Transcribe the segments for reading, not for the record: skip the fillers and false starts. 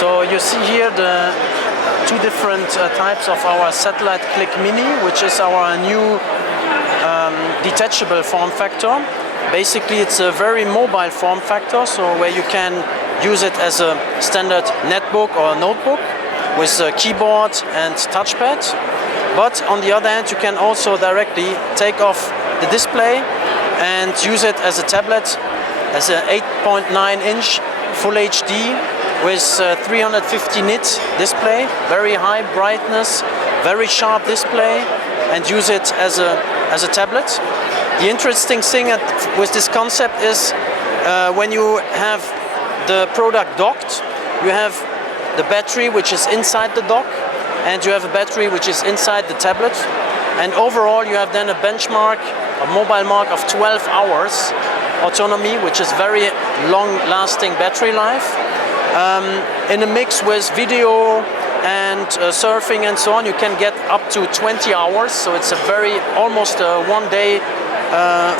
So you see here the two different types of our Satellite Click Mini, which is our new detachable form factor. Basically it's a very mobile form factor, so where you can use it as a standard netbook or notebook with a keyboard and touchpad. But on the other hand, you can also directly take off the display and use it as a tablet, as an 8.9-inch Full HD with 350 nit display, very high brightness, very sharp display, and use it as a tablet. The interesting thing with this concept is when you have the product docked, you have the battery which is inside the dock, and you have a battery which is inside the tablet, and overall you have then a benchmark, a mobile mark of 12 hours autonomy, which is very long-lasting battery life. In a mix with video and surfing and so on, you can get up to 20 hours, so it's a very almost a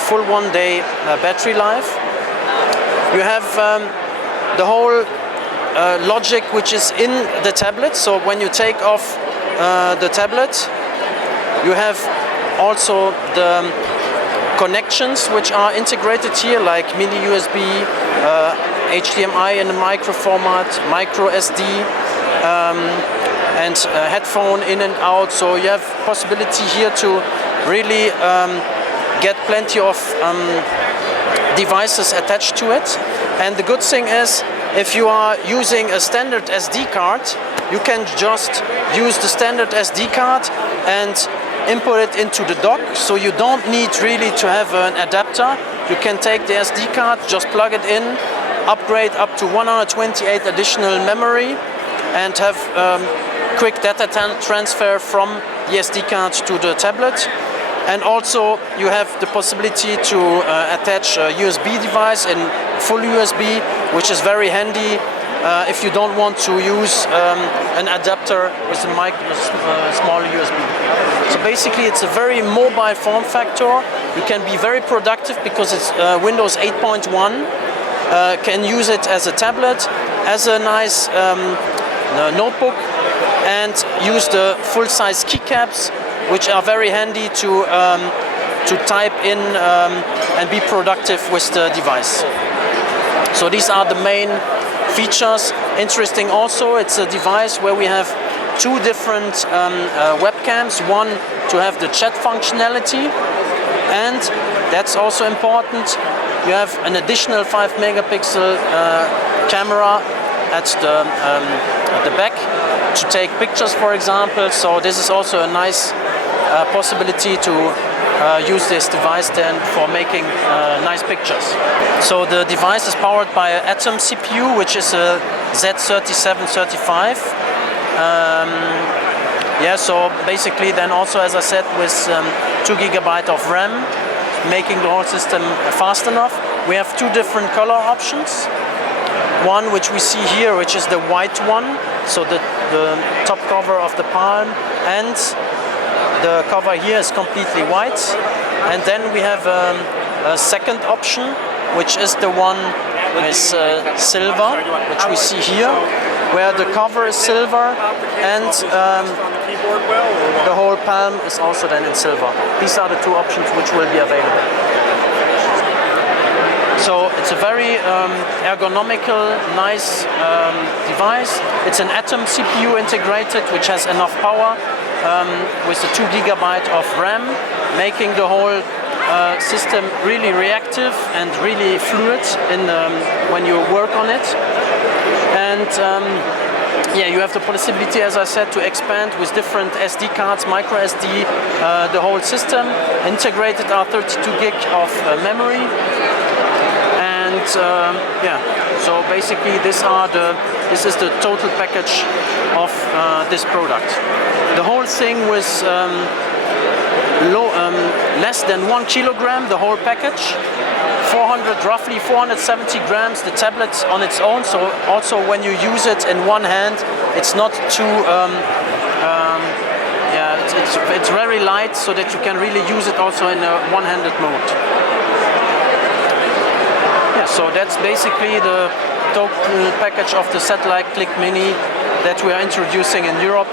full one day battery life. You have the whole logic which is in the tablet, so when you take off the tablet, you have also the connections which are integrated here, like mini USB, HDMI in a micro format, micro SD, and headphone in and out. So you have possibility here to really get plenty of devices attached to it. And the good thing is, if you are using a standard SD card, you can just use the standard SD card and input it into the dock, so you don't need really to have an adapter. You can take the SD card, just plug it in, upgrade up to 128 additional memory, and have quick data transfer from the SD card to the tablet. And also you have the possibility to attach a USB device in full USB, which is very handy if you don't want to use an adapter with a small USB. So basically it's a very mobile form factor. You can be very productive because it's Windows 8.1. Can use it as a tablet, as a nice notebook, and use the full-size keycaps, which are very handy to type in and be productive with the device. So these are the main features. Interesting also, it's a device where we have two different webcams, one to have the chat functionality, and that's also important, you have an additional 5 megapixel camera at the back to take pictures, for example. So this is also a nice possibility to use this device then for making nice pictures. So the device is powered by an Atom CPU, which is a Z3735. Yeah, so basically then also, as I said, with 2 GB of RAM, making the whole system fast enough. We have two different color options. One which we see here, which is the white one, so the top cover of the Palm, and the cover here is completely white. And then we have a second option, which is the one with silver, which we see here, where the cover is silver and the whole Palm is also then in silver. These are the two options which will be available. So it's a very ergonomical, nice device. It's an Atom CPU integrated, which has enough power with the 2 GB of RAM, making the whole system really reactive and really fluid in when you work on it. And yeah, you have the possibility, as I said, to expand with different SD cards, micro SD, the whole system. Integrated are 32 gig of memory. And yeah, so basically this is the total package of this product. The whole thing was less than 1 kilogram, the whole package. Roughly 470 grams, the tablet on its own. So also when you use it in one hand, it's not too yeah, it's very light, so that you can really use it also in a one-handed mode. Yeah, so that's basically the total package of the satellite Click Mini that we are introducing in Europe.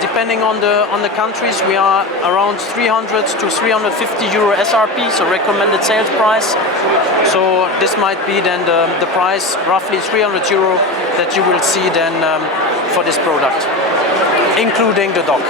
Depending on the countries, we are around 300 to 350 euro SRP, so recommended sales price. So this might be then the price, roughly 300 euro, that you will see then for this product, including the dock.